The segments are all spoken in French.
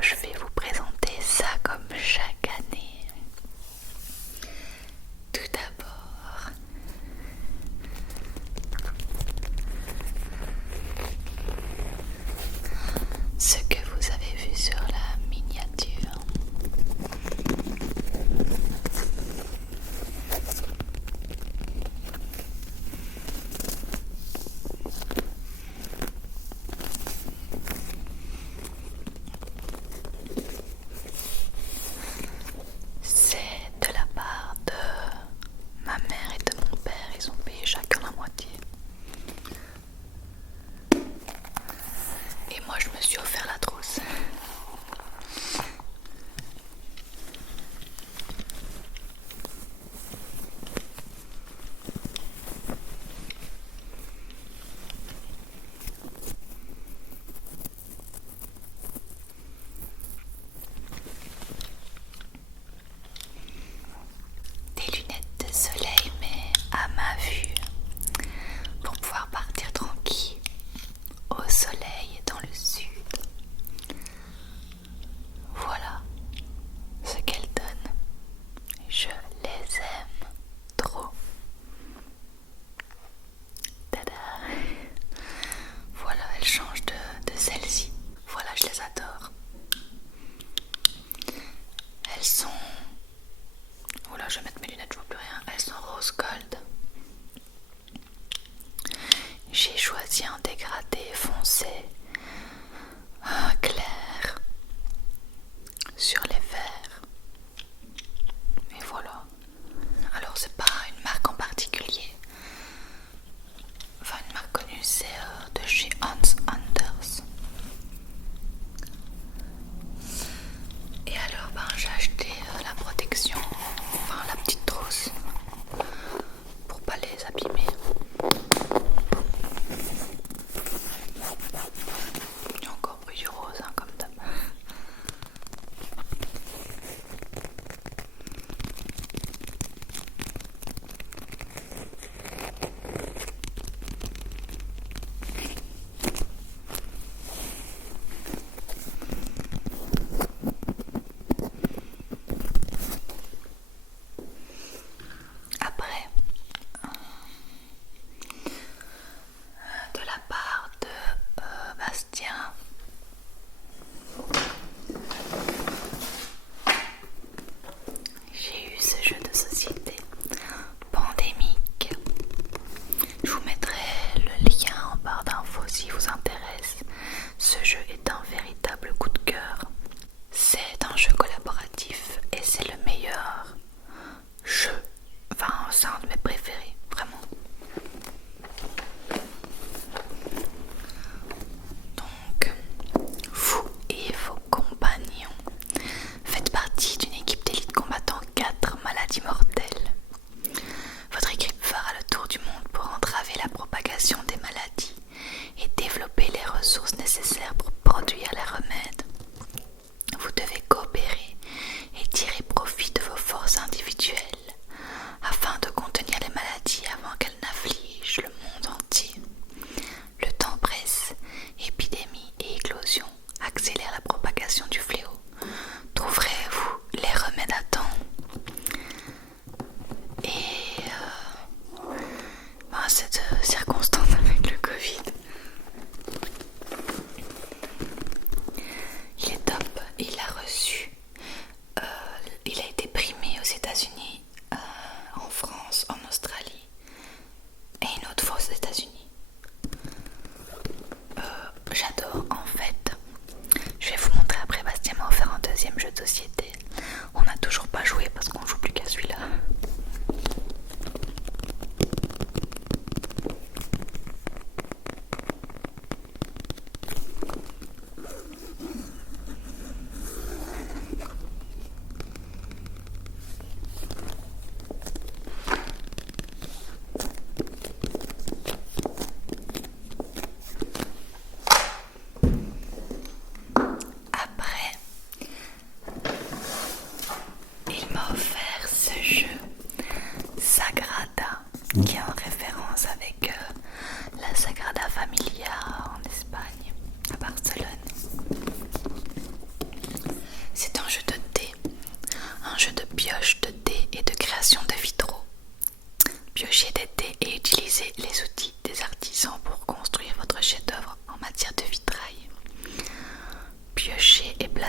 je vais vous présenter ça comme chaque année. Tout d'abord, ce que vous avez vu sur la miniature.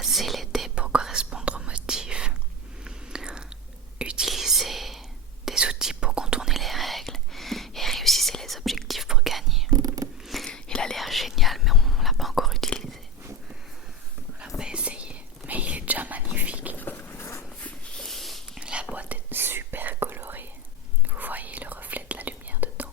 passer les dés pour correspondre au motif. Utilisez des outils pour contourner les règles et réussissez les objectifs pour gagner. Il a l'air génial, mais on l'a pas encore utilisé. On l'a pas essayé, mais il est déjà magnifique. La boîte est super colorée. Vous voyez le reflet de la lumière dedans.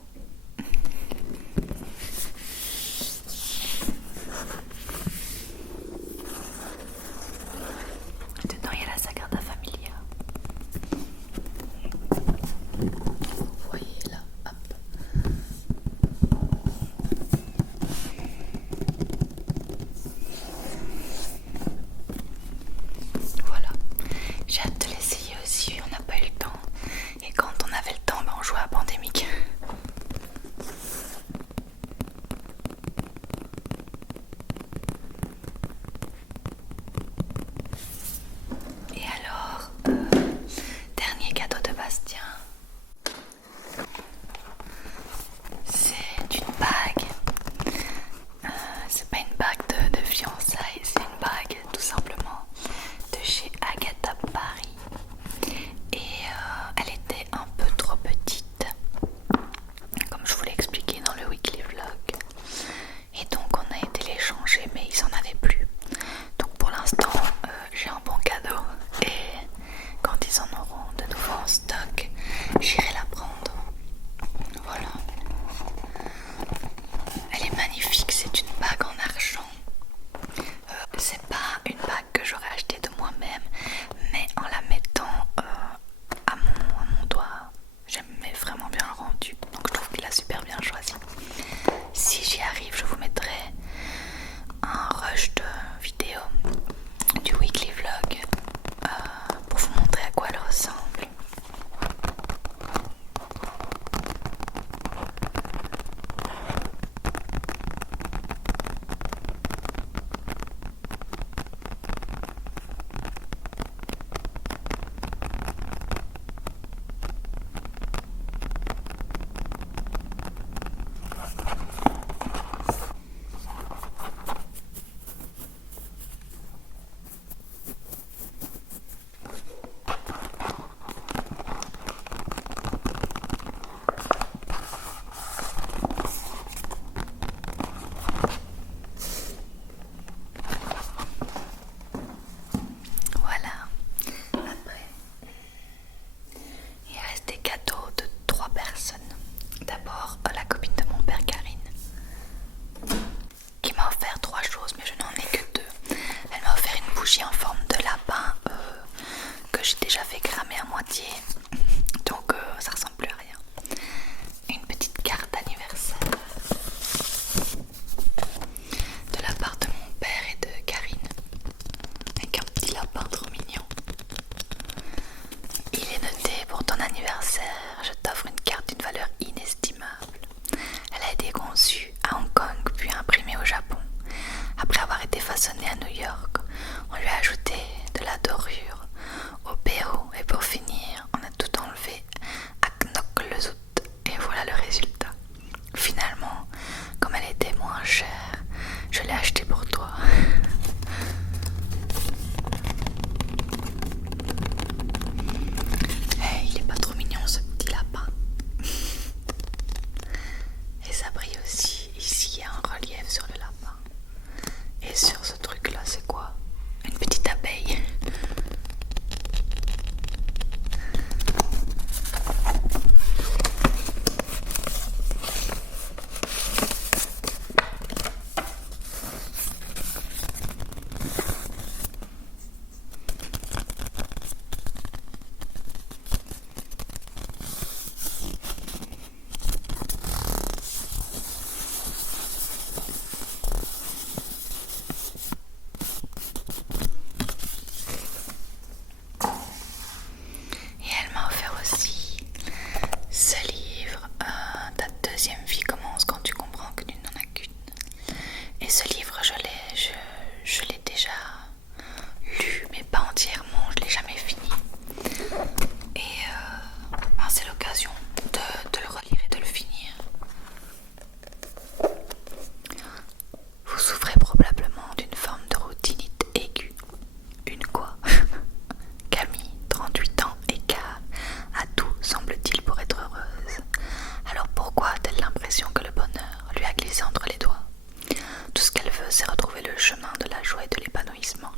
divertissement.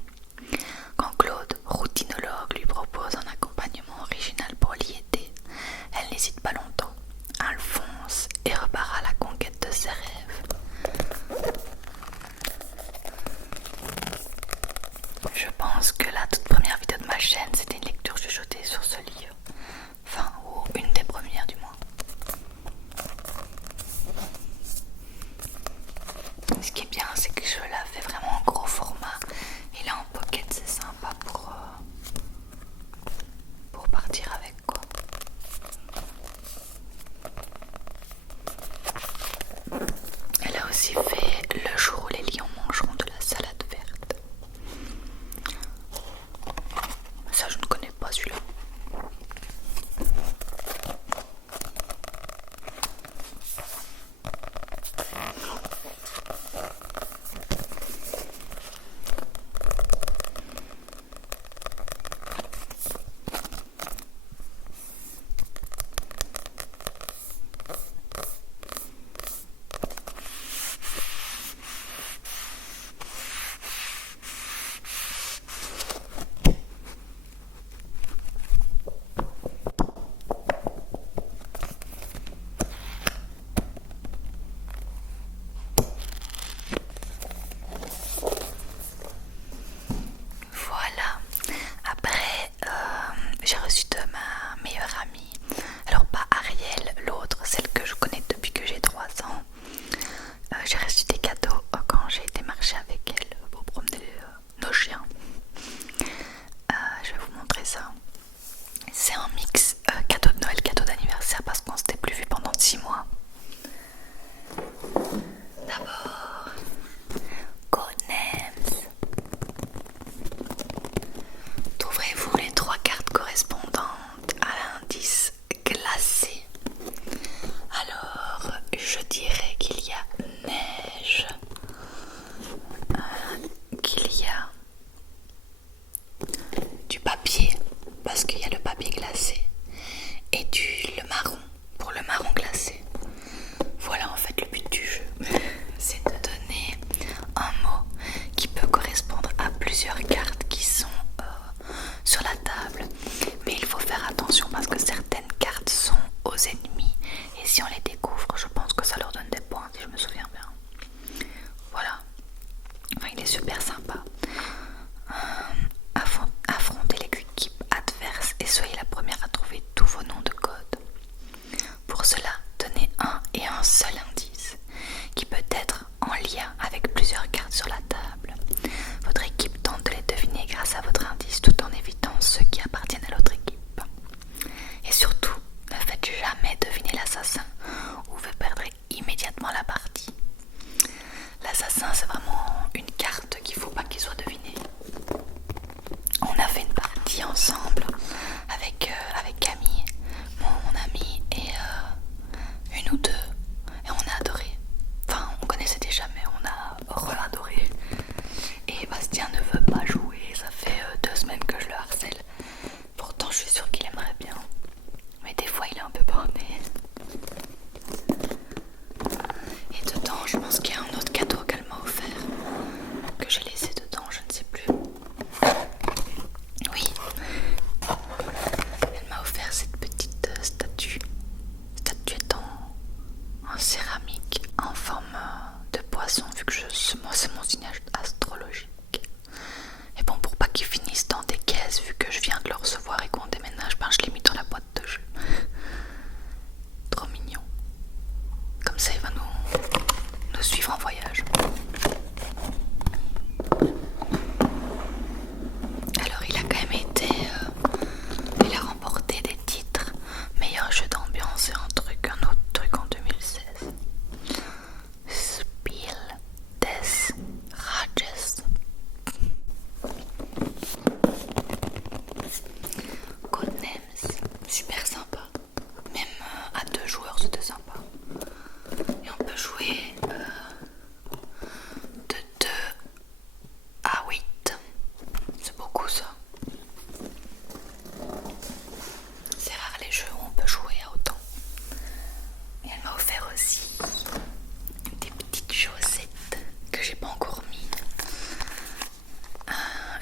Quand Claude, routinologue, lui propose un accompagnement original pour l'y aider, elle n'hésite pas longtemps. Elle fonce et repart à la conquête de ses rêves. Je pense que la toute première vidéo de ma chaîne, c'était une lecture chuchotée sur ce livre. Enfin, ou une des premières du moins. Ce qui est bien, c'est que je la fais vraiment en gros format. Et là en pocket, c'est sympa pour partir avec quoi. Elle a aussi fait Le jour où les lions mangeront de la salade verte. Ça, je ne connais pas celui-là.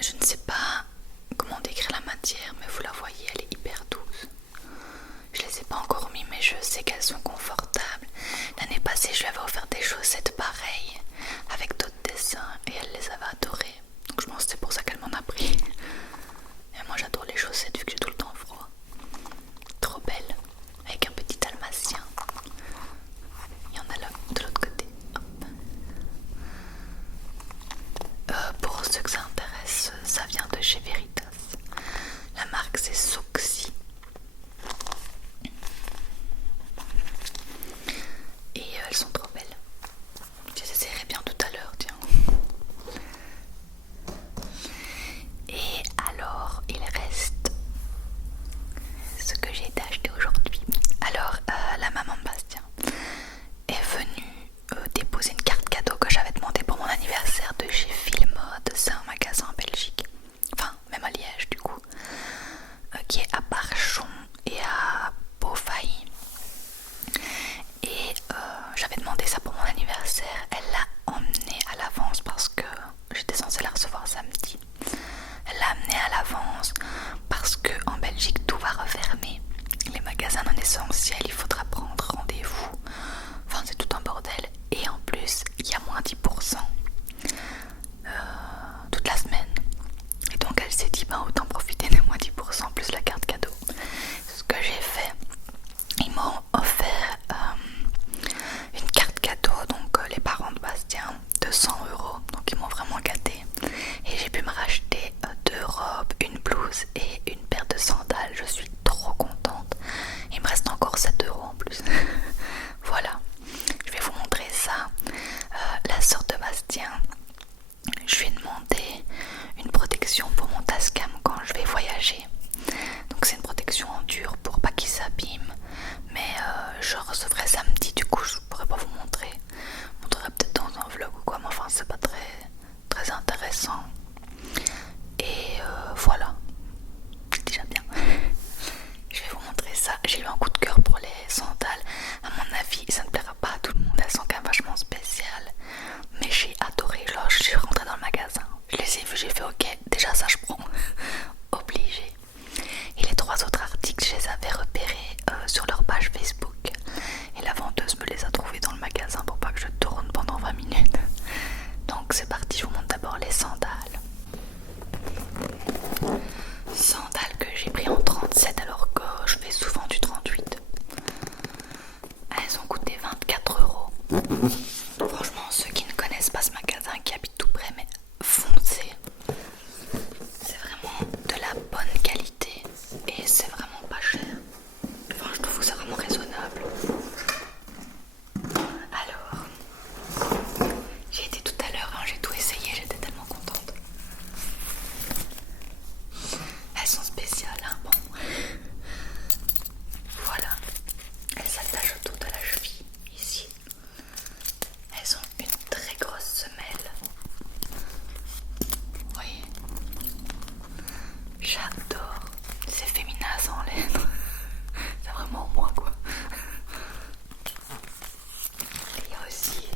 je ne sais pas comment décrire la matière, mais vous la voyez, elle est hyper douce. Je les ai pas encore mis, mais je sais qu'elles sont confortables. L'année passée, je lui avais offert des chaussettes pareilles, avec d'autres dessins, et elle les avait adorées. Donc je pense que c'est pour ça qu'elle m'en a pris. Et moi j'adore les chaussettes vu que j'ai tout le temps froid. Trop belle, avec un petit dalmatien. Il y en a là de l'autre côté. Hop. Pour ceux que ça intéresse, ça vient de chez Veritas. La marque c'est Soxy. Et elles sont trop belles. Je les essaierai bien tout à l'heure, tiens. Et alors, il reste ce que j'ai acheté aujourd'hui. Alors, la maman de Bastien est venue déposer une carte cadeau que j'avais demandé pour mon anniversaire de chez Filmode. C'est un magasin en Belgique, enfin même à Liège du coup, qui est à Barchon et à Beaufailly. Et j'avais demandé ça pour mon anniversaire. Elle l'a emmené à l'avance parce que j'étais censée la recevoir samedi. Elle l'a amené à l'avance parce que en Belgique tout va refermer. Les magasins non essentiels, il faudra prendre rendez-vous. Enfin c'est tout un bordel. Et en plus il y a moins 10% toute la semaine. Et donc elle s'est dit ben autant profiter des moins 10% plus la carte cadeau. C'est ce que j'ai fait. Ils m'ont offert une carte cadeau, donc les parents de Bastien, 200 €. Donc ils m'ont vraiment gâté. Et j'ai pu me racheter 2 robes, une blouse et une paire de sandales. Je suis trop contente. Il me reste encore 7 € en plus. Voilà, je vais vous montrer ça. La sœur de Bastien, je lui ai demandé une protection pour mon Tascam quand je vais voyager. Donc c'est une protection en dur pour pas qu'il s'abîme. Mais je recevrai samedi, du coup je pourrais pas vous montrer. Je montrerai peut-être dans un vlog ou quoi, mais enfin c'est pas très intéressant. Et voilà, déjà bien. Je vais vous montrer ça. J'ai eu un coup de cœur pour les sandales. À mon avis ça ne plaira pas à tout le monde, elles sont quand même vachement spéciales. Mais j'ai adoré, genre je suis rentrée dans le magasin, je les ai vus, j'ai fait ok, déjà ça je prends, obligé. Et les 3 autres articles, je les avais repérés sur leur page Facebook. Et la vendeuse me les a trouvés dans le magasin pour pas que je tourne pendant 20 minutes. Donc c'est parti, je vous montre d'abord les sandales. Sandales que j'ai pris en 37 alors que je fais souvent du 38. Elles ont coûté 24 €. Franchement, ceux qui ne connaissent pas ce magasin, qui habitent tout près, mais foncez. C'est vraiment de la bonne qualité et c'est vraiment pas cher. Enfin, je trouve que c'est vraiment raisonnable. Alors, j'ai été tout à l'heure, hein, j'ai tout essayé, j'étais tellement contente. Elles sont spéciales, hein, bon. Voilà, elles s'attachent autour de la cheville, ici. Elles ont une très grosse semelle. Oui, j'adore. C'est féminin sans l'être. C'est vraiment moi quoi. Il y a aussi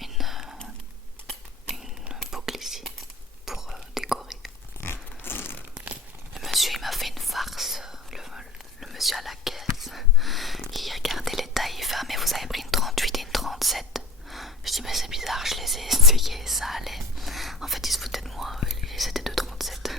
une boucle ici pour décorer. Le monsieur il m'a fait une farce. Le monsieur à la caisse, il regardait les tailles, il fait ah, mais vous avez pris une 38 et une 37. Je dis mais c'est bizarre, je les ai essayées, ça allait. En fait il se foutait de moi, c'était de 37.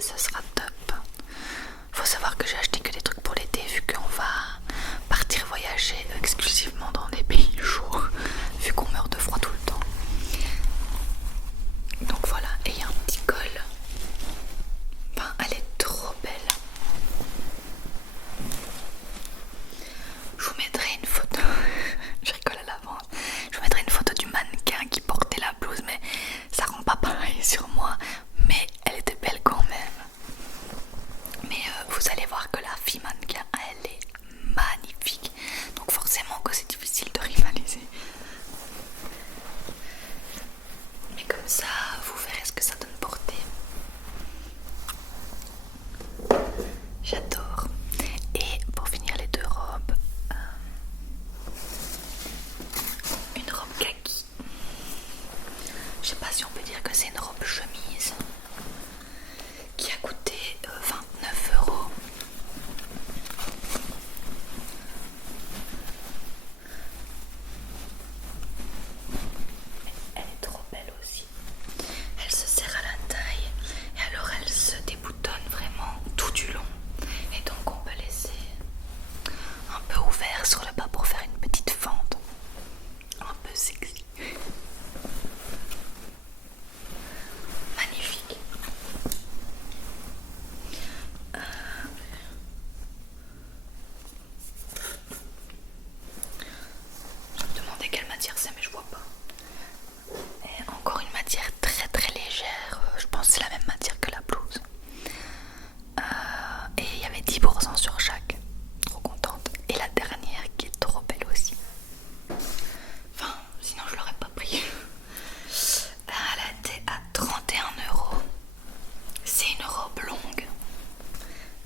ça sera top. Faut savoir que j'ai acheté que des trucs pour l'été vu qu'on va partir voyager exclusivement dans des pays chauds vu qu'on meurt de froid tout le temps. Donc voilà, et il y a un petit col. Ben, elle est trop belle. Je vous mettrai une photo. Je rigole à l'avance. Je vous mettrai une photo du mannequin qui portait la blouse, mais ça rend pas pareil sur moi. Mais elle était belle quand même. Mais vous allez voir que la fille mannequin, elle est magnifique. Donc forcément que c'est difficile de rivaliser. Mais comme ça, vous verrez ce que ça donne porter. J'adore. Et pour finir les deux robes, une robe kaki. Je sais pas si on peut dire que c'est une robe chemise qui a coûté 29 €. Elle est trop belle aussi. Elle se serre à la taille et alors elle se déboutonne vraiment tout du long. Et donc on peut laisser un peu ouvert sur le bas pour faire une petite fente. Un peu sexy. Magnifique. Je me demandais quelle matière c'est mais je vois pas. Et encore une matière très très légère. Je pense que c'est la même matière que la blouse. Et il y avait 10% sur chaque. Trop contente. Et la dernière qui est trop belle aussi. Enfin, sinon je l'aurais pas pris. Elle était à 31 €. C'est une robe longue,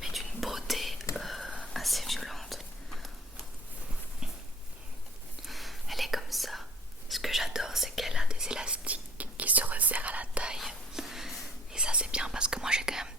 mais d'une beauté assez violente. Elle est comme ça. Ce que j'adore, c'est qu'elle a des élastiques qui se resserrent à la taille. Et ça, c'est bien parce que moi j'ai quand même